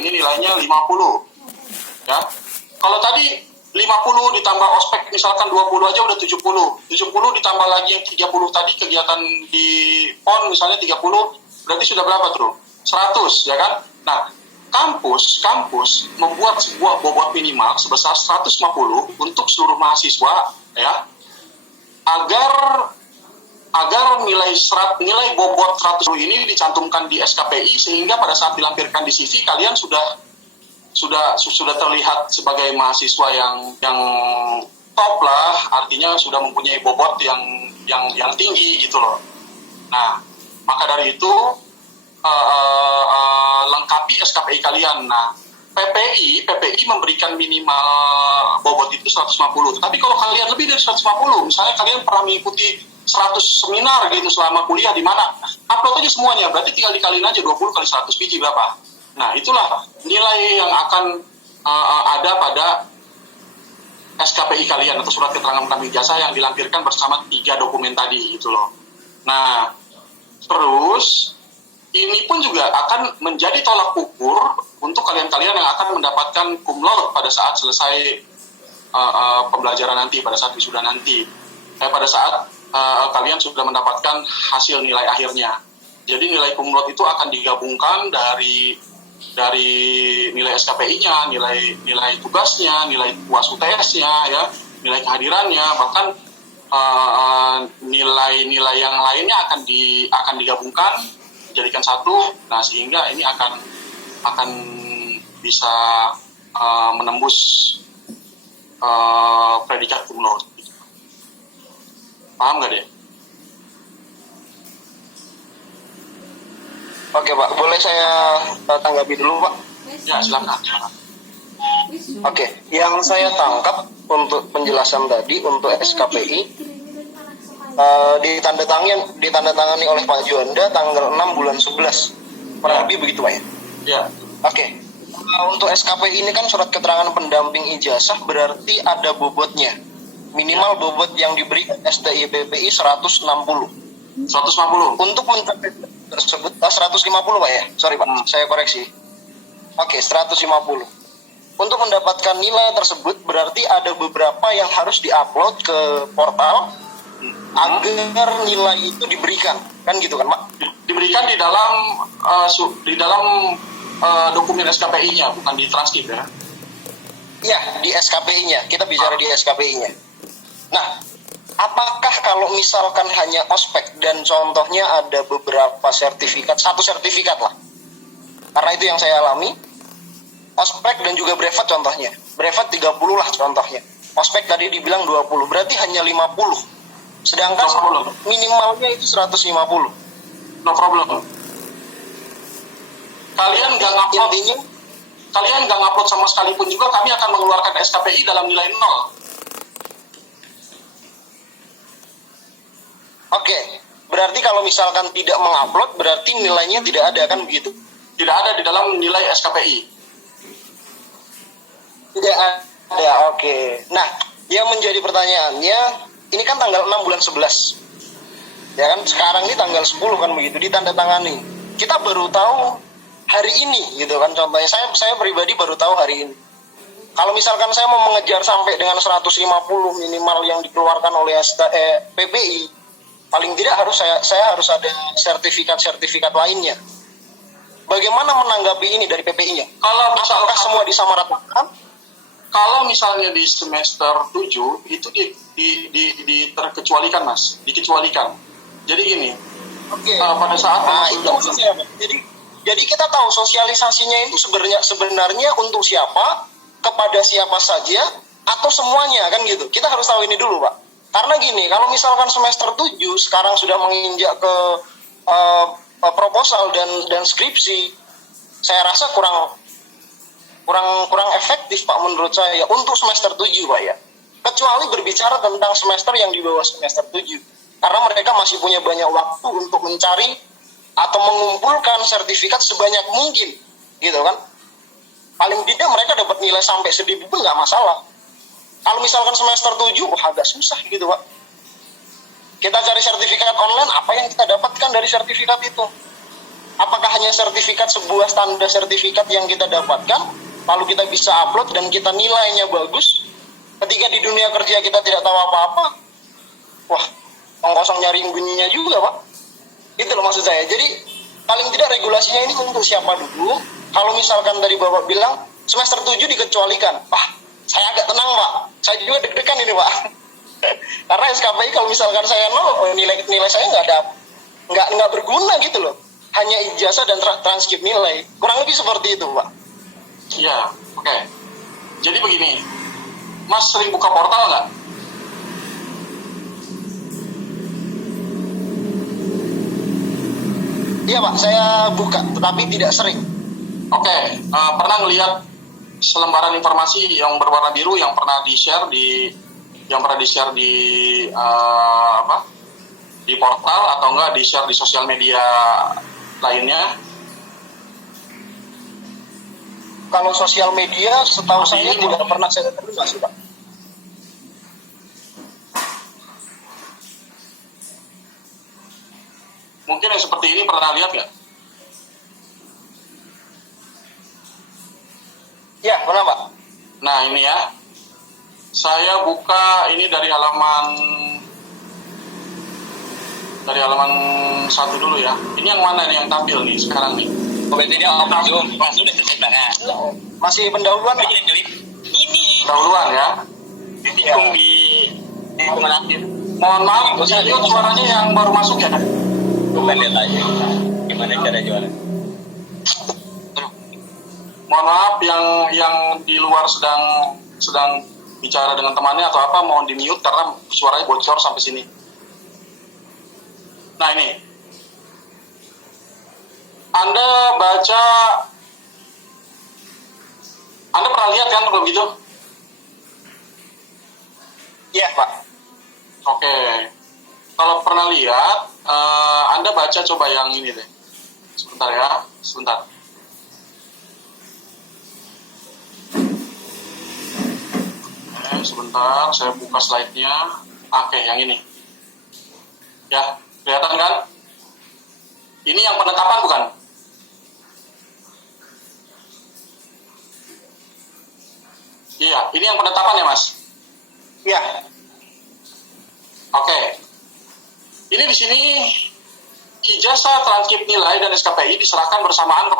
ini nilainya 50. Ya. Kalau tadi 50 ditambah ospek misalkan 20 aja udah 70. 70 ditambah lagi yang 30 tadi kegiatan di PON misalnya 30, berarti sudah berapa tuh? 100, ya kan? Nah, kampus membuat sebuah bobot minimal sebesar 150 untuk seluruh mahasiswa, ya, agar nilai bobot 100 ini dicantumkan di SKPI sehingga pada saat dilampirkan di CV kalian sudah terlihat sebagai mahasiswa yang top lah, artinya sudah mempunyai bobot yang tinggi gitu loh. Nah, maka dari itu lengkapi SKPI kalian. Nah, PPI memberikan minimal bobot itu 150. Tapi kalau kalian lebih dari 150, misalnya kalian pernah mengikuti 100 seminar gitu selama kuliah di mana, upload aja semuanya, berarti tinggal dikaliin aja 20 kali 100 biji berapa. Nah, itulah nilai yang akan ada pada SKPI kalian atau surat keterangan pendamping jasa yang dilampirkan bersama 3 dokumen tadi gitu loh. Nah, terus ini pun juga akan menjadi tolak ukur untuk kalian-kalian yang akan mendapatkan cum laude pada saat selesai pembelajaran nanti, pada saat wisuda nanti. Pada saat kalian sudah mendapatkan hasil nilai akhirnya. Jadi nilai cum laude itu akan digabungkan dari nilai SKPI-nya, nilai tugasnya, nilai UAS UTS-nya, ya, nilai kehadirannya, bahkan nilai-nilai yang lainnya akan digabungkan dijadikan satu. Nah, sehingga ini akan bisa menembus predikat cum laude. Paham nggak deh? Oke Pak, boleh saya tanggapi dulu Pak? Ya, silakan. Oke, yang saya tangkap untuk penjelasan tadi untuk SKPI ditandatangani oleh Pak Juanda tanggal 6 bulan 11, kurang lebih begitu Pak ya? Ya. Oke, untuk SKPI ini kan surat keterangan pendamping ijazah, berarti ada bobotnya. Minimal bobot yang diberikan STI PPI 160. Untuk mencapai tersebut 150 Pak ya? Sorry Pak, saya koreksi. Oke, 150. Untuk mendapatkan nilai tersebut berarti ada beberapa yang harus diupload ke portal agar nilai itu diberikan, kan gitu kan Pak? Diberikan di dalam dokumen SKPI-nya, bukan di transkrip ya? Iya, di SKPI-nya. Kita bicara di SKPI-nya. Nah, apakah kalau misalkan hanya ospek dan contohnya ada beberapa sertifikat, satu sertifikat lah, karena itu yang saya alami, ospek dan juga brevet contohnya, brevet 30 lah contohnya, ospek tadi dibilang 20, berarti hanya 50, sedangkan minimalnya itu 150. No problem. Kalian nggak ngupload sama sekalipun juga, kami akan mengeluarkan SKPI dalam nilai 0. Oke, berarti kalau misalkan tidak mengupload, berarti nilainya tidak ada, kan begitu? Tidak ada di dalam nilai SKPI. Tidak ada, oke. Nah, yang menjadi pertanyaannya, ini kan tanggal 6 bulan 11. Ya kan, sekarang ini tanggal 10 kan begitu, ditandatangani. Kita baru tahu hari ini, gitu kan, contohnya. Saya pribadi baru tahu hari ini. Kalau misalkan saya mau mengejar sampai dengan 150 minimal yang dikeluarkan oleh PPI, paling tidak saya harus ada sertifikat lainnya. Bagaimana menanggapi ini dari PPI-nya? Apakah semua disamaratakan? Kalau misalnya di semester 7 itu terkecualikan Mas, dikecualikan. Jadi gini, pada saat itu maksudnya. Jadi kita tahu sosialisasinya itu sebenarnya untuk siapa, kepada siapa saja, atau semuanya, kan gitu. Kita harus tahu ini dulu Pak. Karena gini, kalau misalkan semester 7 sekarang sudah menginjak ke proposal dan skripsi, saya rasa kurang efektif Pak menurut saya untuk semester 7 Pak ya. Kecuali berbicara tentang semester yang di bawah semester 7. Karena mereka masih punya banyak waktu untuk mencari atau mengumpulkan sertifikat sebanyak mungkin, gitu kan. Paling tidak mereka dapat nilai sampai sedikit pun nggak masalah. Kalau misalkan semester 7, agak susah gitu Pak. Kita cari sertifikat online, apa yang kita dapatkan dari sertifikat itu? apakah hanya sertifikat, sebuah tanda sertifikat yang kita dapatkan, lalu kita bisa upload dan kita nilainya bagus, ketika di dunia kerja kita tidak tahu apa-apa, wah, kosong nyari bunyinya juga, Pak. Itu loh maksud saya. Jadi paling tidak regulasinya ini untuk siapa dulu. Kalau misalkan tadi Bapak bilang semester 7 dikecualikan, saya agak tenang, Pak. Saya juga deg-degan ini, Pak. Karena SKPI kalau misalkan saya nilai saya nggak berguna gitu loh. Hanya ijazah dan transkrip nilai. Kurang lebih seperti itu, Pak. Iya, oke. Jadi begini, Mas sering buka portal nggak? Iya, Pak, saya buka, tetapi tidak sering. Oke, pernah ngelihat selembaran informasi yang berwarna biru yang pernah di-share di di portal atau enggak di-share di sosial media lainnya? Kalau sosial media, setahu saya Ini tidak pernah saya terima sih, Pak. Mungkin yang seperti ini pernah lihat nggak? Ya, pernah, Pak. Nah ini ya, saya buka ini dari halaman 1 dulu ya. Ini yang mana nih yang tampil nih sekarang nih? Berarti dia langsung udah selesai banget. Masih pendahuluan, Pak? Ini Dahuluan ya. ditikung di lingkungan akhir. Mohon maaf, video suaranya yang baru masuk ya. Bukan lihat aja gimana cara jualan. Mohon maaf yang di luar sedang bicara dengan temannya atau apa, mohon di mute karena suaranya bocor sampai sini. Nah ini, Anda pernah lihat kan belum gitu? Iya, Pak. Oke, kalau pernah lihat, Anda baca coba yang ini deh. Sebentar ya, sebentar. Sebentar, saya buka slide-nya. Oke, yang ini. Ya, kelihatan kan? Ini yang penetapan bukan? Iya, ini yang penetapan ya, Mas? Iya. Oke. Ini di sini ijazah, transkrip nilai dan SKPI diserahkan bersamaan kepada